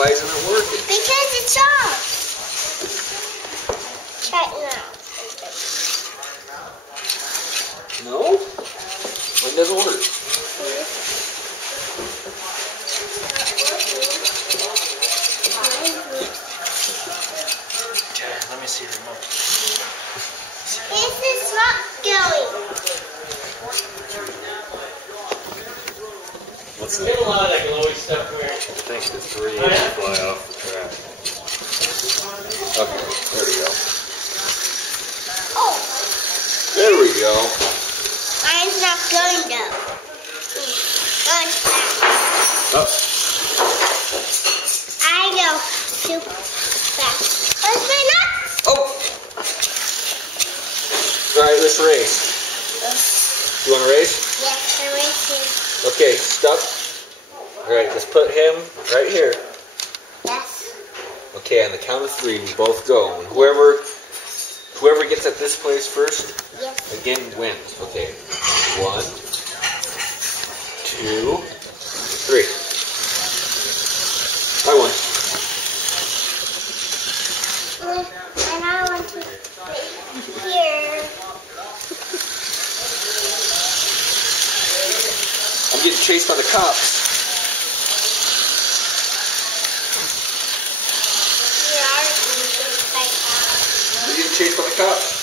why isn't it working? Because it's off. Try it now. No? It doesn't work. Okay, let me see your remote. This is not going. What's Get a lot of that glowy stuff here. I think the 3 will fly off the track. Okay, there we go. Oh, There we go. mine's not going though. Going fast. Oh, I go super fast. Where's my nut? oh! Alright, let's race. You want to race? Yes, I'm racing. Okay, stop. Alright, let's put him right here. Yes. Okay, on the count of 3, we both go. And whoever gets at this place first, Yes. again wins. Okay, 1, 2, 3. I won. And I want to stay here. I'm getting chased by the cops. We are going to fight. You're getting chased by the cops.